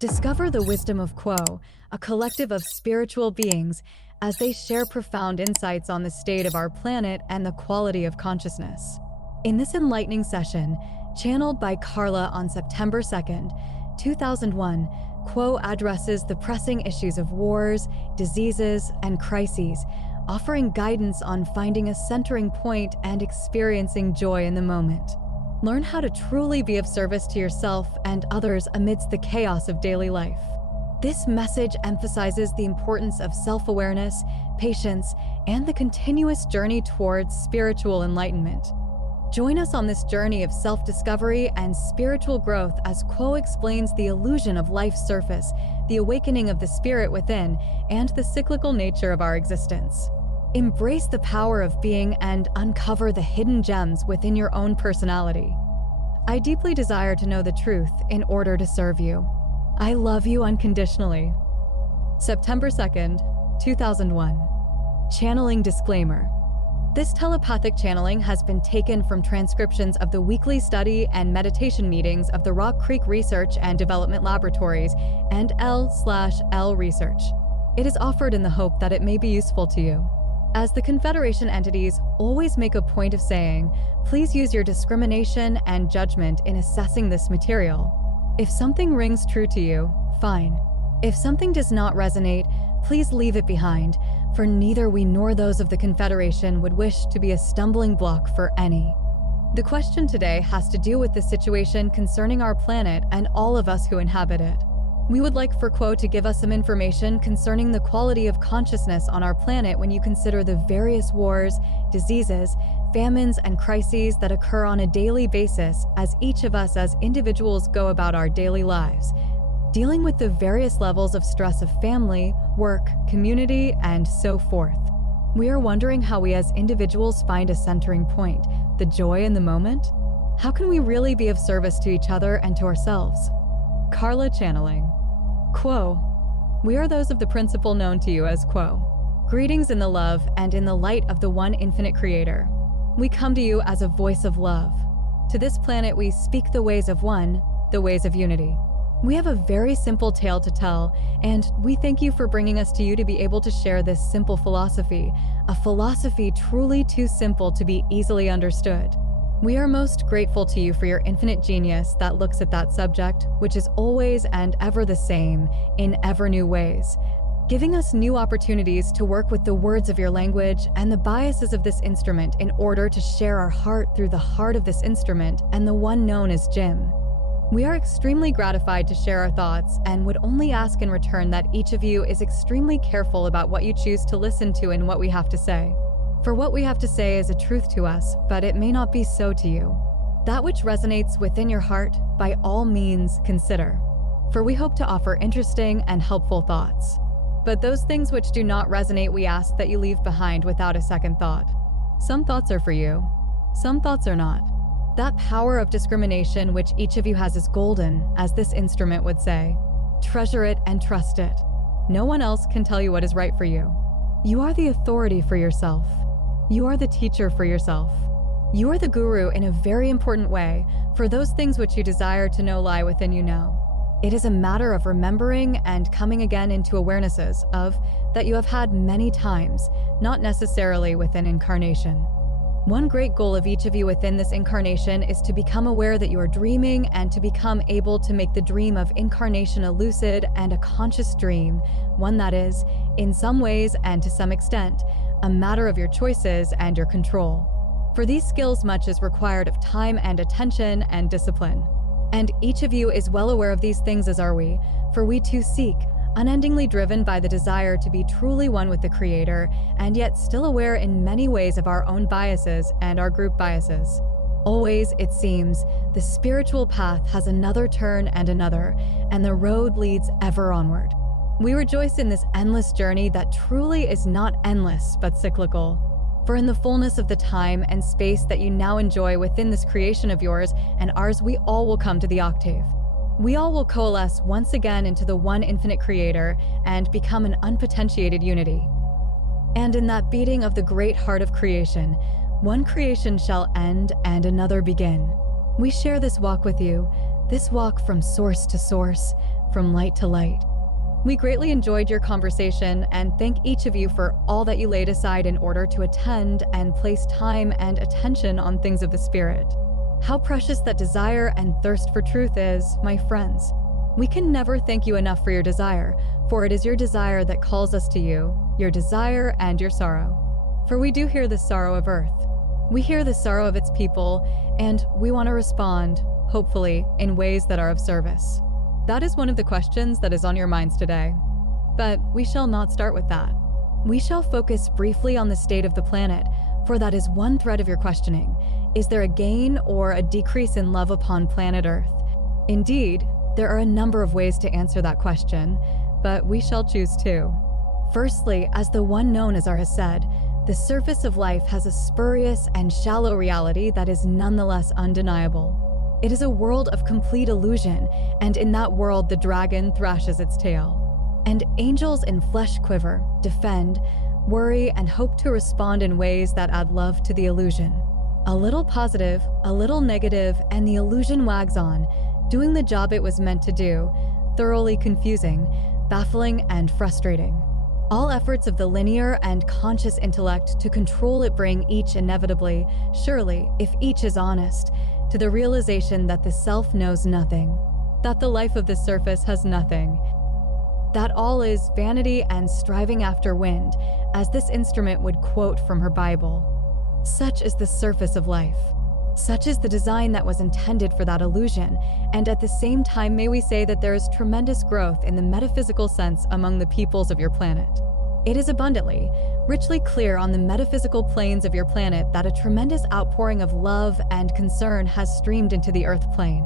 Discover the wisdom of Quo, a collective of spiritual beings, as they share profound insights on the state of our planet and the quality of consciousness. In this enlightening session, channeled by Carla on September 2nd, 2001, Quo addresses the pressing issues of wars, diseases, and crises, offering guidance on finding a centering point and experiencing joy in the moment. Learn how to truly be of service to yourself and others amidst the chaos of daily life. This message emphasizes the importance of self-awareness, patience, and the continuous journey towards spiritual enlightenment. Join us on this journey of self-discovery and spiritual growth as Quo explains the illusion of life's surface, the awakening of the spirit within, and the cyclical nature of our existence. Embrace the power of being and uncover the hidden gems within your own personality. I deeply desire to know the truth in order to serve you. I love you unconditionally. September 2nd, 2001. Channeling disclaimer. This telepathic channeling has been taken from transcriptions of the weekly study and meditation meetings of the Rock Creek Research and Development Laboratories and L/L Research. It is offered in the hope that it may be useful to you. As the Confederation entities always make a point of saying, please use your discrimination and judgment in assessing this material. If something rings true to you, fine. If something does not resonate, please leave it behind, for neither we nor those of the Confederation would wish to be a stumbling block for any. The question today has to do with the situation concerning our planet and all of us who inhabit it. We would like for Quo to give us some information concerning the quality of consciousness on our planet when you consider the various wars, diseases, famines, and crises that occur on a daily basis as each of us as individuals go about our daily lives, dealing with the various levels of stress of family, work, community, and so forth. We are wondering how we as individuals find a centering point, the joy in the moment. How can we really be of service to each other and to ourselves? Carla channeling. Quo. We are those of the principle known to you as Quo. Greetings in the love and in the light of the one infinite creator. We come to you as a voice of love. To this planet we speak the ways of one, the ways of unity. We have a very simple tale to tell, and we thank you for bringing us to you to be able to share this simple philosophy, a philosophy truly too simple to be easily understood. We are most grateful to you for your infinite genius that looks at that subject, which is always and ever the same, in ever new ways, giving us new opportunities to work with the words of your language and the biases of this instrument in order to share our heart through the heart of this instrument and the one known as Jim. We are extremely gratified to share our thoughts and would only ask in return that each of you is extremely careful about what you choose to listen to and what we have to say. For what we have to say is a truth to us, but it may not be so to you. That which resonates within your heart, by all means, consider. For we hope to offer interesting and helpful thoughts. But those things which do not resonate, we ask that you leave behind without a second thought. Some thoughts are for you, some thoughts are not. That power of discrimination which each of you has is golden, as this instrument would say. Treasure it and trust it. No one else can tell you what is right for you. You are the authority for yourself. You are the teacher for yourself. You are the guru in a very important way, for those things which you desire to know lie within you now. It is a matter of remembering and coming again into awarenesses of that you have had many times, not necessarily within incarnation. One great goal of each of you within this incarnation is to become aware that you are dreaming and to become able to make the dream of incarnation a lucid and a conscious dream, one that is, in some ways and to some extent, a matter of your choices and your control. For these skills, much is required of time and attention and discipline. And each of you is well aware of these things, as are we, for we too seek, unendingly driven by the desire to be truly one with the Creator, and yet still aware in many ways of our own biases and our group biases. Always, it seems, the spiritual path has another turn and another, and the road leads ever onward. We rejoice in this endless journey that truly is not endless, but cyclical. For in the fullness of the time and space that you now enjoy within this creation of yours and ours, we all will come to the octave. We all will coalesce once again into the one infinite Creator and become an unpotentiated unity. And in that beating of the great heart of creation, one creation shall end and another begin. We share this walk with you, this walk from source to source, from light to light. We greatly enjoyed your conversation and thank each of you for all that you laid aside in order to attend and place time and attention on things of the Spirit. How precious that desire and thirst for truth is, my friends. We can never thank you enough for your desire, for it is your desire that calls us to you, your desire and your sorrow. For we do hear the sorrow of earth. We hear the sorrow of its people, and we want to respond, hopefully, in ways that are of service. That is one of the questions that is on your minds today. But we shall not start with that. We shall focus briefly on the state of the planet, for that is one thread of your questioning. Is there a gain or a decrease in love upon planet Earth? Indeed, there are a number of ways to answer that question, but we shall choose two. Firstly, as the one known as has said, the surface of life has a spurious and shallow reality that is nonetheless undeniable. It is a world of complete illusion, and in that world the dragon thrashes its tail. And angels in flesh quiver, defend, worry, and hope to respond in ways that add love to the illusion. A little positive, a little negative, and the illusion wags on, doing the job it was meant to do, thoroughly confusing, baffling, and frustrating. All efforts of the linear and conscious intellect to control it bring each inevitably, surely, if each is honest, to the realization that the self knows nothing, that the life of the surface has nothing, that all is vanity and striving after wind, as this instrument would quote from her Bible. Such is the surface of life. Such is the design that was intended for that illusion, and at the same time may we say that there is tremendous growth in the metaphysical sense among the peoples of your planet. It is abundantly, richly clear on the metaphysical planes of your planet that a tremendous outpouring of love and concern has streamed into the Earth plane.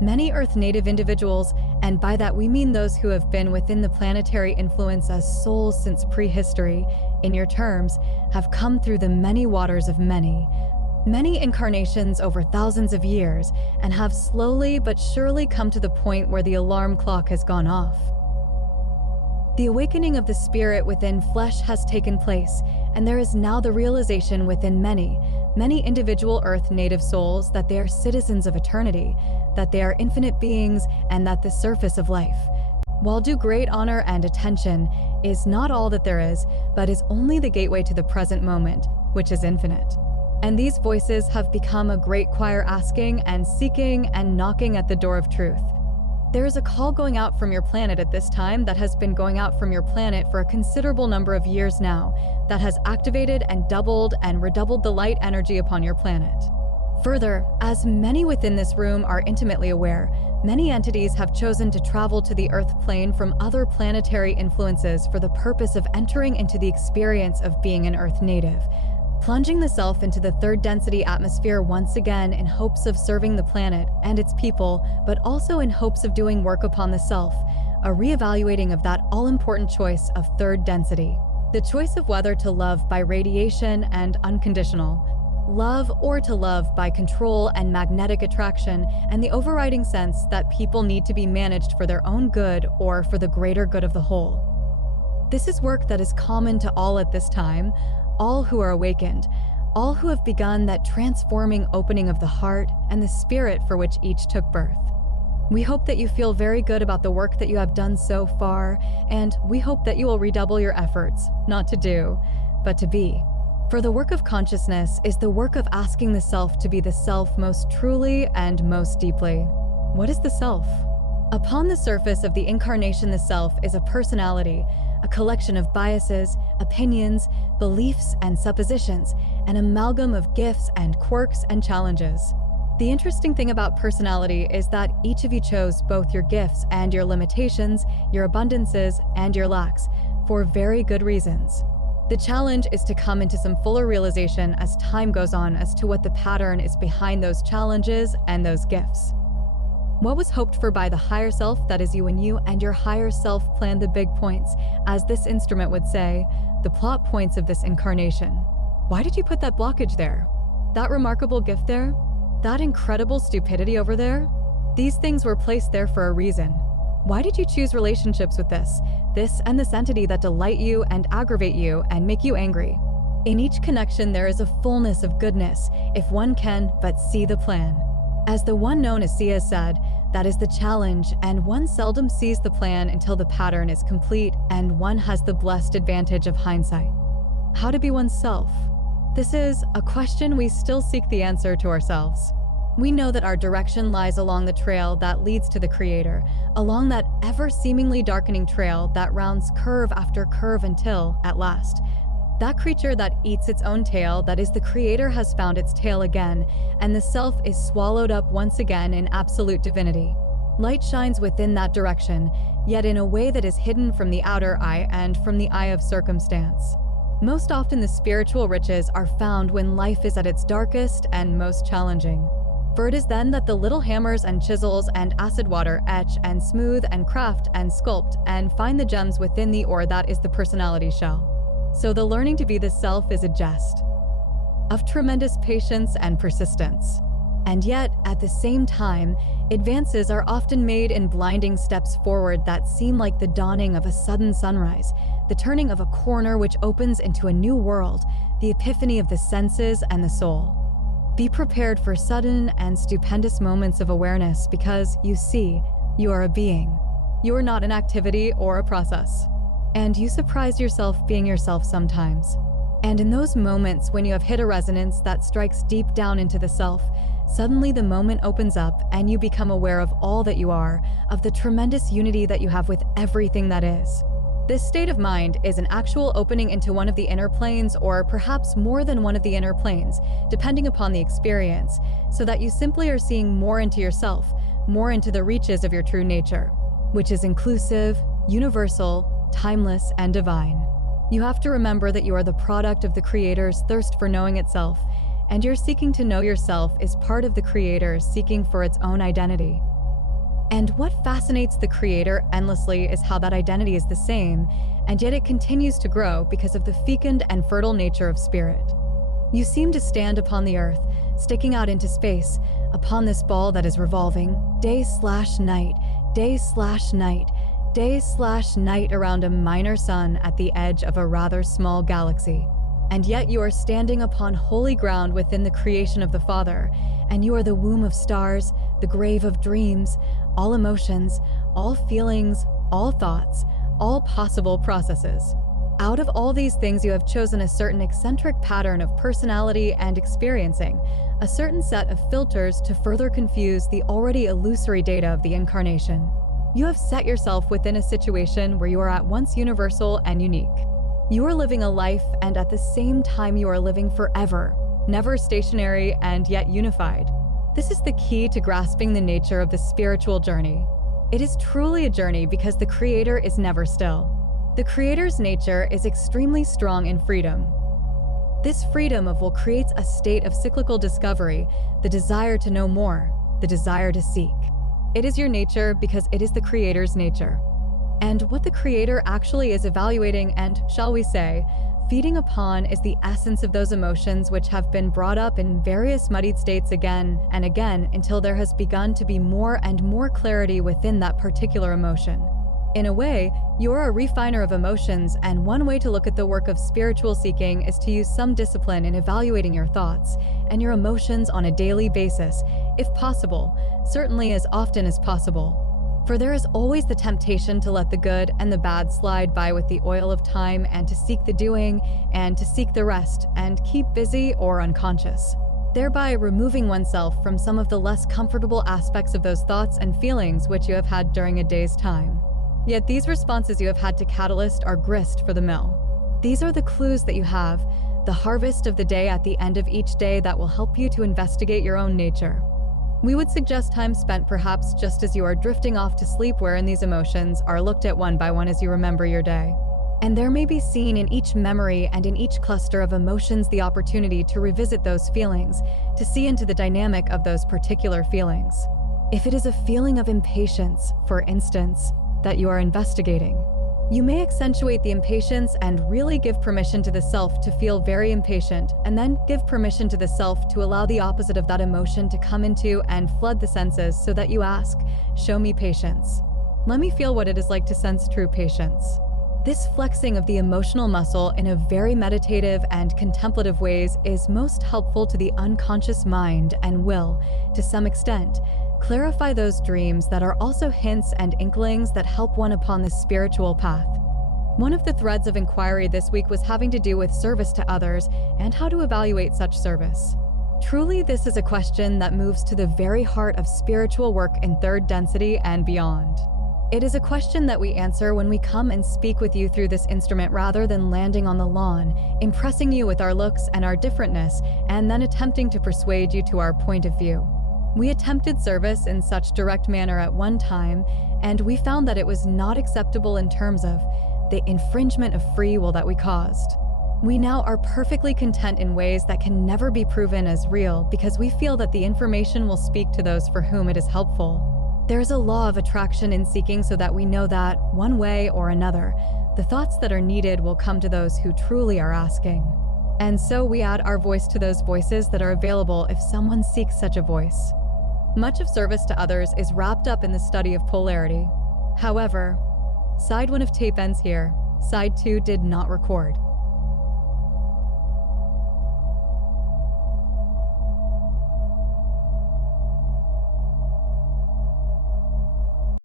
Many Earth native individuals, and by that we mean those who have been within the planetary influence as souls since prehistory, in your terms, have come through the many waters of many incarnations over thousands of years, and have slowly but surely come to the point where the alarm clock has gone off. The awakening of the spirit within flesh has taken place, and there is now the realization within many individual Earth native souls that they are citizens of eternity, that they are infinite beings, and that the surface of life, while due great honor and attention, is not all that there is, but is only the gateway to the present moment, which is infinite. And these voices have become a great choir asking and seeking and knocking at the door of truth. There is a call going out from your planet at this time that has been going out from your planet for a considerable number of years now, that has activated and doubled and redoubled the light energy upon your planet. Further, as many within this room are intimately aware, many entities have chosen to travel to the Earth plane from other planetary influences for the purpose of entering into the experience of being an Earth native, plunging the self into the third density atmosphere once again in hopes of serving the planet and its people, but also in hopes of doing work upon the self, a reevaluating of that all-important choice of third density, the choice of whether to love by radiation and unconditional love, or to love by control and magnetic attraction, and the overriding sense that people need to be managed for their own good or for the greater good of the whole. This is work that is common to all at this time, all who are awakened, all who have begun that transforming opening of the heart and the spirit for which each took birth. We hope that you feel very good about the work that you have done so far, and we hope that you will redouble your efforts, not to do, but to be. For the work of consciousness is the work of asking the self to be the self most truly and most deeply. What is the self? Upon the surface of the incarnation, the self is a personality, a collection of biases, opinions, beliefs, and suppositions, an amalgam of gifts and quirks and challenges. The interesting thing about personality is that each of you chose both your gifts and your limitations, your abundances and your lacks, for very good reasons. The challenge is to come into some fuller realization as time goes on as to what the pattern is behind those challenges and those gifts. What was hoped for by the higher self, that is you and your higher self planned the big points, as this instrument would say, the plot points of this incarnation. Why did you put that blockage there? That remarkable gift there? That incredible stupidity over there? These things were placed there for a reason. Why did you choose relationships with this and this entity that delight you and aggravate you and make you angry? In each connection there is a fullness of goodness, if one can but see the plan. As the one known as C has said, That is the challenge, and one seldom sees the plan until the pattern is complete, and one has the blessed advantage of hindsight. How to be oneself? This is a question we still seek the answer to ourselves. We know that our direction lies along the trail that leads to the Creator, along that ever seemingly darkening trail that rounds curve after curve until, at last, that creature that eats its own tail, that is the Creator, has found its tail again, and the self is swallowed up once again in absolute divinity. Light shines within that direction, yet in a way that is hidden from the outer eye and from the eye of circumstance. Most often the spiritual riches are found when life is at its darkest and most challenging. For it is then that the little hammers and chisels and acid water etch and smooth and craft and sculpt and find the gems within the ore that is the personality shell. So the learning to be the self is a jest of tremendous patience and persistence. And yet, at the same time, advances are often made in blinding steps forward that seem like the dawning of a sudden sunrise, the turning of a corner which opens into a new world, the epiphany of the senses and the soul. Be prepared for sudden and stupendous moments of awareness because, you see, you are a being. You are not an activity or a process. And you surprise yourself being yourself sometimes. And in those moments when you have hit a resonance that strikes deep down into the self, suddenly the moment opens up and you become aware of all that you are, of the tremendous unity that you have with everything that is. This state of mind is an actual opening into one of the inner planes, or perhaps more than one of the inner planes, depending upon the experience, so that you simply are seeing more into yourself, more into the reaches of your true nature, which is inclusive, universal, timeless, and divine. You have to remember that you are the product of the Creator's thirst for knowing itself, and your seeking to know yourself is part of the Creator's seeking for its own identity. And what fascinates the Creator endlessly is how that identity is the same, and yet it continues to grow because of the fecund and fertile nature of spirit. You seem to stand upon the earth, sticking out into space, upon this ball that is revolving, day/night, day/night, day/night around a minor sun at the edge of a rather small galaxy. And yet you are standing upon holy ground within the creation of the Father, and you are the womb of stars, the grave of dreams, all emotions, all feelings, all thoughts, all possible processes. Out of all these things you have chosen a certain eccentric pattern of personality and experiencing, a certain set of filters to further confuse the already illusory data of the incarnation. You have set yourself within a situation where you are at once universal and unique. You are living a life, and at the same time you are living forever, never stationary and yet unified. This is the key to grasping the nature of the spiritual journey. It is truly a journey because the Creator is never still. The Creator's nature is extremely strong in freedom. This freedom of will creates a state of cyclical discovery, the desire to know more, the desire to seek. It is your nature because it is the Creator's nature. And what the Creator actually is evaluating and, shall we say, feeding upon is the essence of those emotions which have been brought up in various muddied states again and again until there has begun to be more and more clarity within that particular emotion. In a way, you're a refiner of emotions, and one way to look at the work of spiritual seeking is to use some discipline in evaluating your thoughts and your emotions on a daily basis, if possible, certainly as often as possible. For there is always the temptation to let the good and the bad slide by with the oil of time, and to seek the doing and to seek the rest and keep busy or unconscious, thereby removing oneself from some of the less comfortable aspects of those thoughts and feelings which you have had during a day's time. Yet these responses you have had to catalyst are grist for the mill. These are the clues that you have, the harvest of the day at the end of each day that will help you to investigate your own nature. We would suggest time spent perhaps just as you are drifting off to sleep, wherein these emotions are looked at one by one as you remember your day. And there may be seen in each memory and in each cluster of emotions the opportunity to revisit those feelings, to see into the dynamic of those particular feelings. If it is a feeling of impatience, for instance, that you are investigating, you may accentuate the impatience and really give permission to the self to feel very impatient, and then give permission to the self to allow the opposite of that emotion to come into and flood the senses, so that you ask, "Show me patience. Let me feel what it is like to sense true patience." This flexing of the emotional muscle in a very meditative and contemplative ways is most helpful to the unconscious mind and will, to some extent, clarify those dreams that are also hints and inklings that help one upon the spiritual path. One of the threads of inquiry this week was having to do with service to others and how to evaluate such service. Truly, this is a question that moves to the very heart of spiritual work in third density and beyond. It is a question that we answer when we come and speak with you through this instrument rather than landing on the lawn, impressing you with our looks and our differentness, and then attempting to persuade you to our point of view. We attempted service in such direct manner at one time, and we found that it was not acceptable in terms of the infringement of free will that we caused. We now are perfectly content in ways that can never be proven as real because we feel that the information will speak to those for whom it is helpful. There is a law of attraction in seeking so that we know that, one way or another, the thoughts that are needed will come to those who truly are asking. And so we add our voice to those voices that are available if someone seeks such a voice. Much of service to others is wrapped up in the study of polarity. However, side 1 of tape ends here. Side 2 did not record.